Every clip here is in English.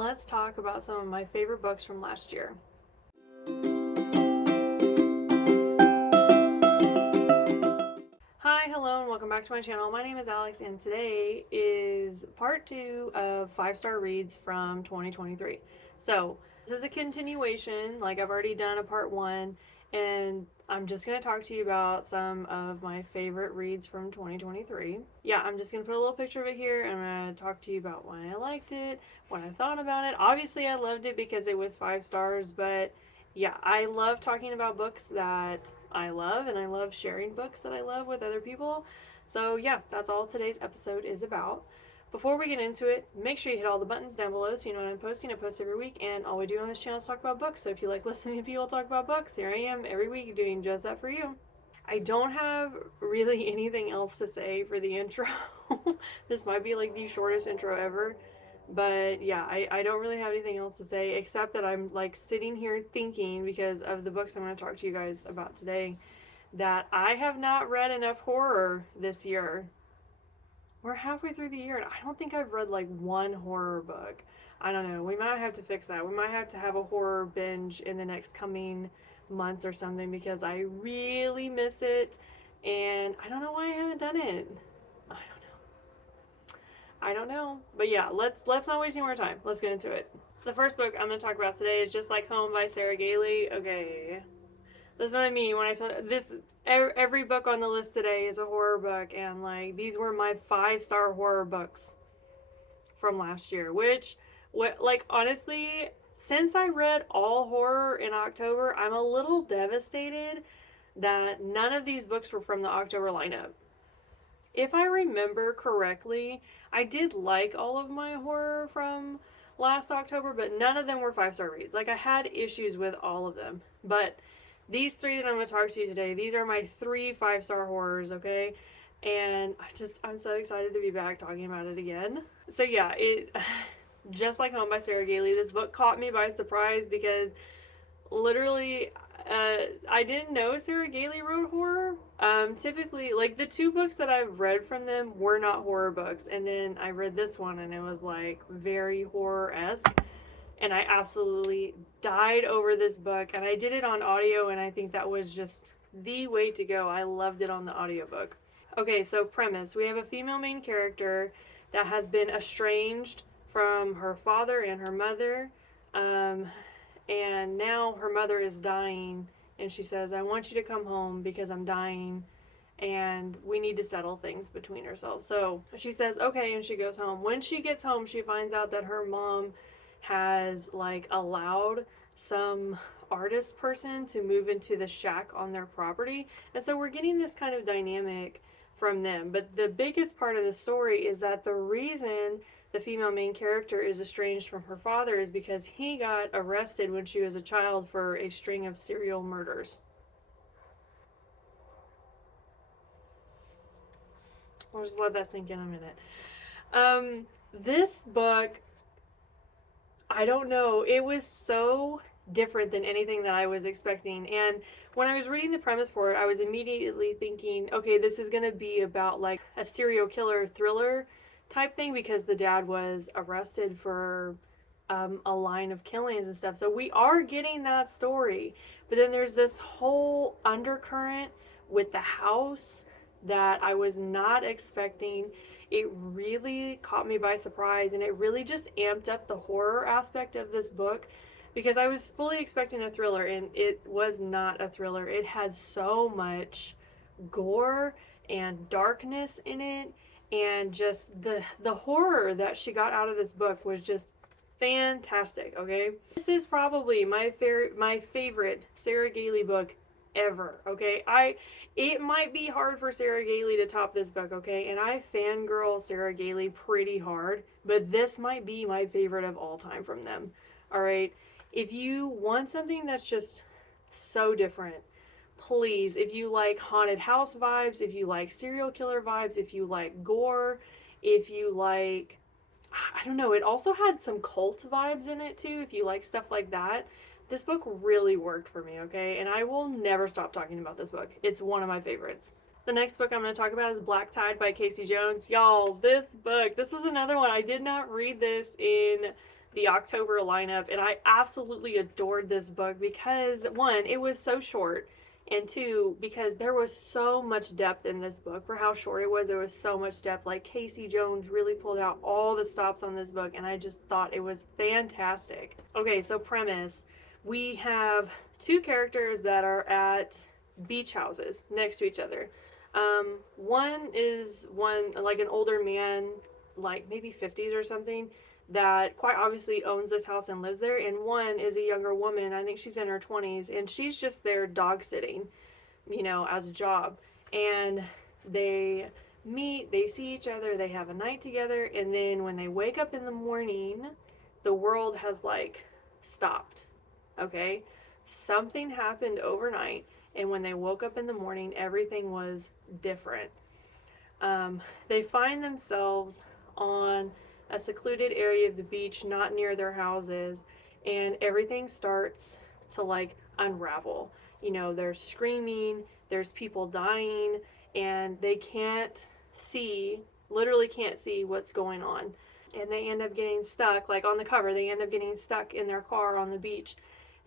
let's talk about some of my favorite books from last year. Hi, hello, and welcome back to my channel. My name is Alex, and today is part 2 of 5-star reads from 2023. So, this is a continuation, like I've already done a part 1, and I'm just going to talk to you about some of my favorite reads from 2023. Yeah, I'm just going to put a little picture of it here, and I'm going to talk to you about why I liked it, what I thought about it. Obviously, I loved it because it was 5 stars, but yeah, I love talking about books that I love, and I love sharing books that I love with other people. So yeah, that's all today's episode is about. Before we get into it, make sure you hit all the buttons down below so you know when I'm posting. I post every week, and all we do on this channel is talk about books. So if you like listening to people talk about books, here I am every week doing just that for you. I don't have really anything else to say for the intro. This might be like the shortest intro ever. But yeah, I don't really have anything else to say except that I'm like sitting here thinking, because of the books I'm going to talk to you guys about today, that I have not read enough horror this year. We're halfway through the year and I don't think I've read like one horror book. I don't know. We might have to fix that. We might have to have a horror binge in the next coming months or something, because I really miss it and I don't know why I haven't done it. I don't know. But yeah, let's not waste any more time. Let's get into it. The first book I'm going to talk about today is Just Like Home by Sarah Gailey. Okay. This is what I mean when I tell this. Every book on the list today is a horror book, and like these were my 5-star horror books from last year, which like honestly, since I read all horror in October, I'm a little devastated that none of these books were from the October lineup. If I remember correctly, I did like all of my horror from last October, but none of them were 5-star reads. Like, I had issues with all of them. But these 3 that I'm going to talk to you today, these are my 3 5-star horrors, okay? And I'm so excited to be back talking about it again. So yeah, Just Like Home by Sarah Gailey. This book caught me by surprise because literally, I didn't know Sarah Gailey wrote horror. Typically, like the 2 books that I've read from them were not horror books, and then I read this one and it was like very horror-esque, and I absolutely died over this book, and I did it on audio, and I think that was just the way to go. I loved it on the audiobook. Okay, so premise. We have a female main character that has been estranged from her father and her mother. And now her mother is dying, and she says, I want you to come home because I'm dying and we need to settle things between ourselves. So she says, okay, and she goes home. When she gets home, she finds out that her mom has like allowed some artist person to move into the shack on their property. And so we're getting this kind of dynamic from them. But the biggest part of the story is that the reason the female main character is estranged from her father is because he got arrested when she was a child for a string of serial murders. I'll just let that sink in a minute. This book, I don't know, it was so different than anything that I was expecting. And when I was reading the premise for it, I was immediately thinking, okay, this is going to be about like a serial killer thriller type thing, because the dad was arrested for a line of killings and stuff. So we are getting that story. But then there's this whole undercurrent with the house that I was not expecting. It really caught me by surprise, and it really just amped up the horror aspect of this book, because I was fully expecting a thriller, and it was not a thriller. It had so much gore and darkness in it, and just the horror that she got out of this book was just fantastic. Okay, this is probably my favorite Sarah Gailey book ever. Okay, it might be hard for Sarah Gailey to top this book. Okay, and I fangirl Sarah Gailey pretty hard, but this might be my favorite of all time from them. All right, if you want something that's just so different, please, if you like haunted house vibes, if you like serial killer vibes, if you like gore, if you like, I don't know, it also had some cult vibes in it too, if you like stuff like that. This book really worked for me, okay? And I will never stop talking about this book. It's one of my favorites. The next book I'm going to talk about is Black Tide by Casey Jones. Y'all, this book, this was another one. I did not read this in the October lineup, and I absolutely adored this book because, one, it was so short, and two, because there was so much depth in this book. For how short it was, there was so much depth. Like, Casey Jones really pulled out all the stops on this book, and I just thought it was fantastic. Okay, so premise. We have two characters that are at beach houses next to each other. One is like an older man, like maybe 50s or something, that quite obviously owns this house and lives there, and one is a younger woman. I think she's in her 20s, and she's just there dog sitting, as a job. And they meet, they see each other, they have a night together, and then when they wake up in the morning, the world has like stopped. Okay? Something happened overnight, and when they woke up in the morning, everything was different. They find themselves on a secluded area of the beach, not near their houses, and everything starts to like unravel. There's screaming, there's people dying, and they can't see, literally can't see what's going on. And they end up getting stuck, like on the cover, they end up getting stuck in their car on the beach,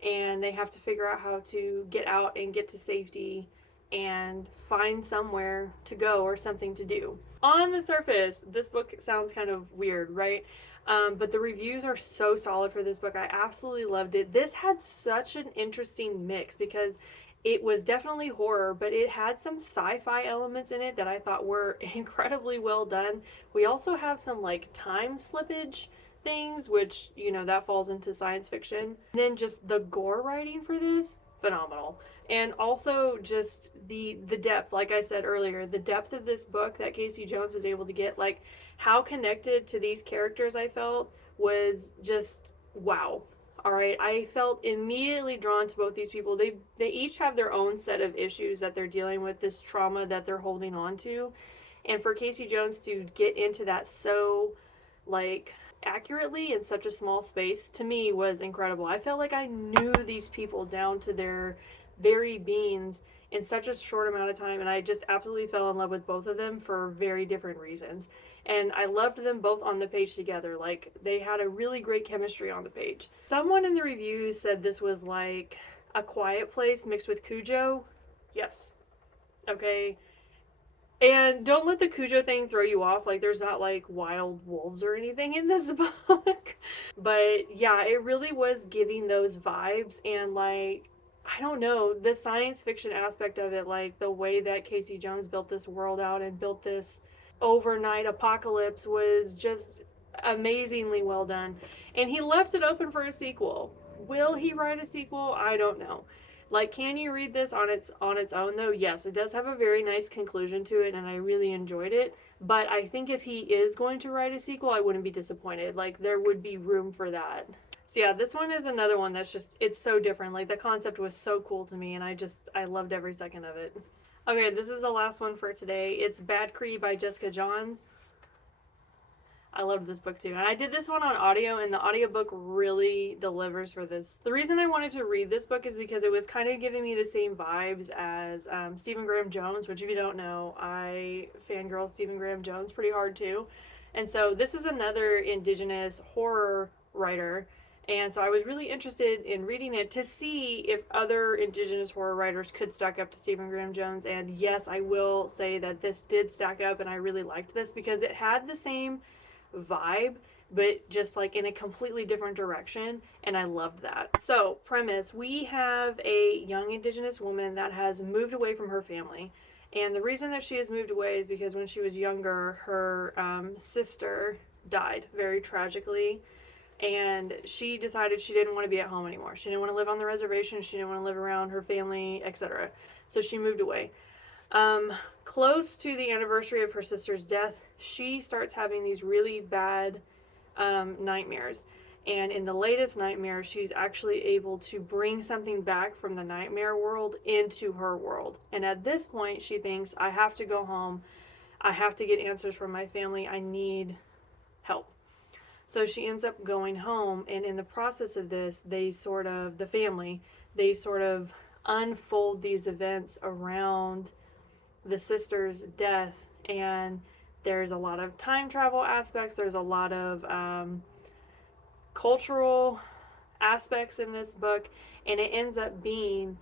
and they have to figure out how to get out and get to safety and find somewhere to go or something to do. On the surface, this book sounds kind of weird, right? But the reviews are so solid for this book. I absolutely loved it. This had such an interesting mix because it was definitely horror, but it had some sci-fi elements in it that I thought were incredibly well done. We also have some like time slippage things, which, that falls into science fiction. And then just the gore writing for this, phenomenal. And also just the depth, like I said earlier, the depth of this book that Casey Jones was able to get, like how connected to these characters I felt was just wow. All right, I felt immediately drawn to both these people. They each have their own set of issues that they're dealing with, this trauma that they're holding on to. And for Casey Jones to get into that so like accurately in such a small space, to me was incredible. I felt like I knew these people down to their very beings in such a short amount of time, and I just absolutely fell in love with both of them for very different reasons. And I loved them both on the page together. Like, they had a really great chemistry on the page. Someone in the reviews said this was like A Quiet Place mixed with Cujo. Yes. Okay. And don't let the Cujo thing throw you off. Like, there's not like wild wolves or anything in this book. But yeah, it really was giving those vibes. And like, I don't know, the science fiction aspect of it, like the way that Casey Jones built this world out and built this overnight apocalypse, was just amazingly well done. And he left it open for a sequel. Will he write a sequel? I don't know. Like, can you read this on its own though? Yes, it does have a very nice conclusion to it, and I really enjoyed it. But I think if he is going to write a sequel, I wouldn't be disappointed. Like, there would be room for that. So yeah, this one is another one that's just, it's so different. Like, the concept was so cool to me, and I loved every second of it. Okay, this is the last one for today. It's Bad Cree by Jessica Johns. I loved this book too. And I did this one on audio, and the audiobook really delivers for this. The reason I wanted to read this book is because it was kind of giving me the same vibes as Stephen Graham Jones, which, if you don't know, I fangirl Stephen Graham Jones pretty hard too. And so this is another Indigenous horror writer. And so I was really interested in reading it to see if other Indigenous horror writers could stack up to Stephen Graham Jones. And yes, I will say that this did stack up, and I really liked this because it had the same vibe, but just like in a completely different direction, and I loved that. So, premise, we have a young Indigenous woman that has moved away from her family, and the reason that she has moved away is because when she was younger, her sister died very tragically, and she decided she didn't want to be at home anymore. She didn't want to live on the reservation, she didn't want to live around her family, etc. So she moved away. Close to the anniversary of her sister's death, she starts having these really bad nightmares. And in the latest nightmare, she's actually able to bring something back from the nightmare world into her world. And at this point, she thinks, I have to go home. I have to get answers from my family. I need help. So she ends up going home. And in the process of this, the family, they sort of unfold these events around the sister's death, and there's a lot of time travel aspects, there's a lot of cultural aspects in this book, and it ends up being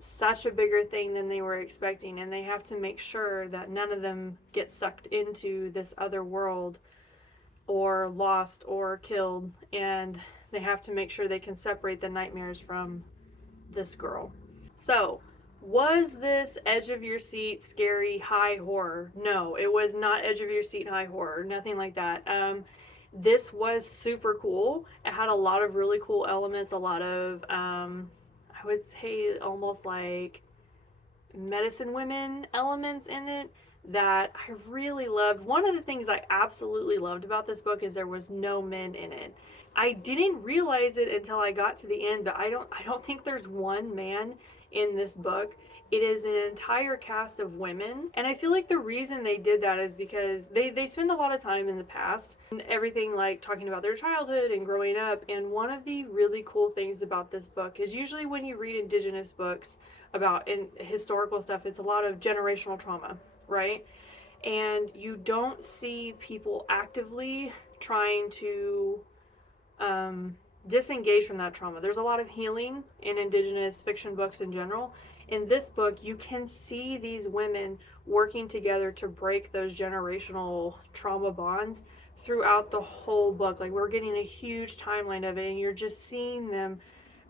such a bigger thing than they were expecting, and they have to make sure that none of them get sucked into this other world or lost or killed, and they have to make sure they can separate the nightmares from this girl. So, was this edge of your seat, scary, high horror? No, it was not edge of your seat, high horror. Nothing like that. This was super cool. It had a lot of really cool elements, a lot of, I would say, almost like medicine women elements in it that I really loved. One of the things I absolutely loved about this book is there was no men in it. I didn't realize it until I got to the end, but I don't think there's one man in this book. It is an entire cast of women. And I feel like the reason they did that is because they spend a lot of time in the past and everything, like talking about their childhood and growing up. And one of the really cool things about this book is usually when you read Indigenous books about in historical stuff, it's a lot of generational trauma, right? And you don't see people actively trying to disengage from that trauma. There's a lot of healing in Indigenous fiction books in general. In this book, you can see these women working together to break those generational trauma bonds throughout the whole book. Like, we're getting a huge timeline of it, and you're just seeing them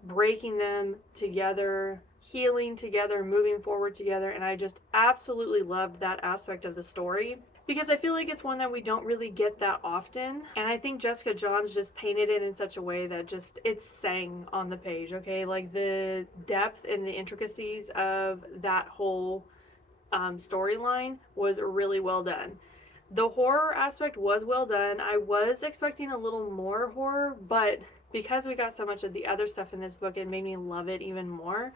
breaking them together, healing together, moving forward together. And I just absolutely loved that aspect of the story because I feel like it's one that we don't really get that often. And I think Jessica Johns just painted it in such a way that just it sang on the page, okay? Like the depth and the intricacies of that whole storyline was really well done. The horror aspect was well done. I was expecting a little more horror, but because we got so much of the other stuff in this book, it made me love it even more.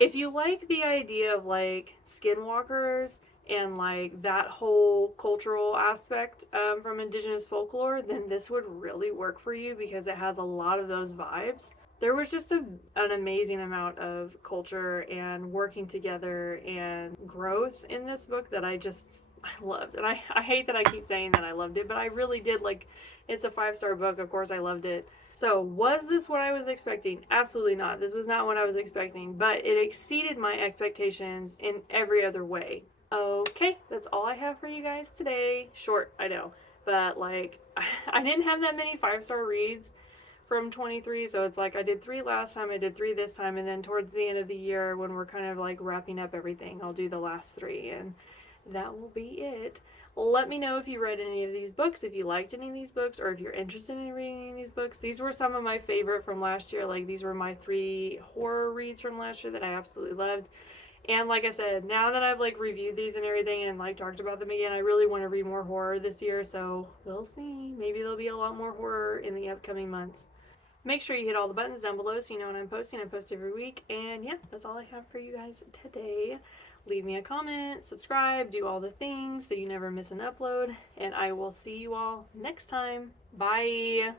If you like the idea of like skinwalkers and like that whole cultural aspect from Indigenous folklore, then this would really work for you because it has a lot of those vibes. There was just an amazing amount of culture and working together and growth in this book that I loved. And I hate that I keep saying that I loved it, but I really did. Like, it's a 5-star book. Of course I loved it. So, was this what I was expecting? Absolutely not. This was not what I was expecting, but it exceeded my expectations in every other way. Okay, that's all I have for you guys today. Short, I know, but like, I didn't have that many 5-star reads from 23, so it's like I did 3 last time, I did 3 this time, and then towards the end of the year when we're kind of like wrapping up everything, I'll do the last 3, and that will be it. Let me know if you read any of these books, if you liked any of these books, or if you're interested in reading any of these books. These were some of my favorite from last year. Like, these were my 3 horror reads from last year that I absolutely loved. And like I said, now that I've like reviewed these and everything and like talked about them again, I really want to read more horror this year, so we'll see. Maybe there'll be a lot more horror in the upcoming months. Make sure you hit all the buttons down below so you know when I'm posting. I post every week. And yeah, that's all I have for you guys today. Leave me a comment, subscribe, do all the things so you never miss an upload. And I will see you all next time. Bye.